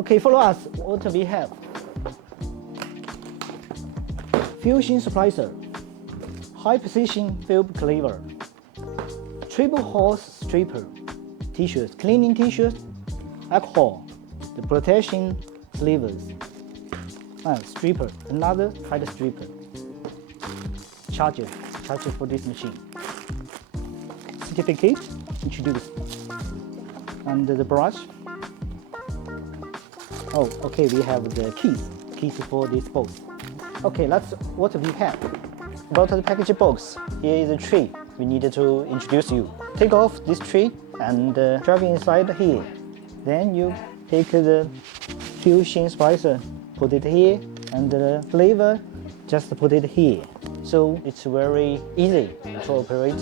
Okay, follow us. What we have? Fusion splicer, high precision field cleaver, triple hose stripper, tissues, cleaning tissues, alcohol, the protection sleeves, stripper, another tight stripper, charger for this machine, certificate introduced, and the brush. Oh, okay, we have the keys for this box. Okay, that's what we have. About the package box, here is a tray we needed to introduce you. Take off this tray and drag inside here. Then you take the fusion splicer, put it here, and the flavor, just put it here. So it's very easy to operate.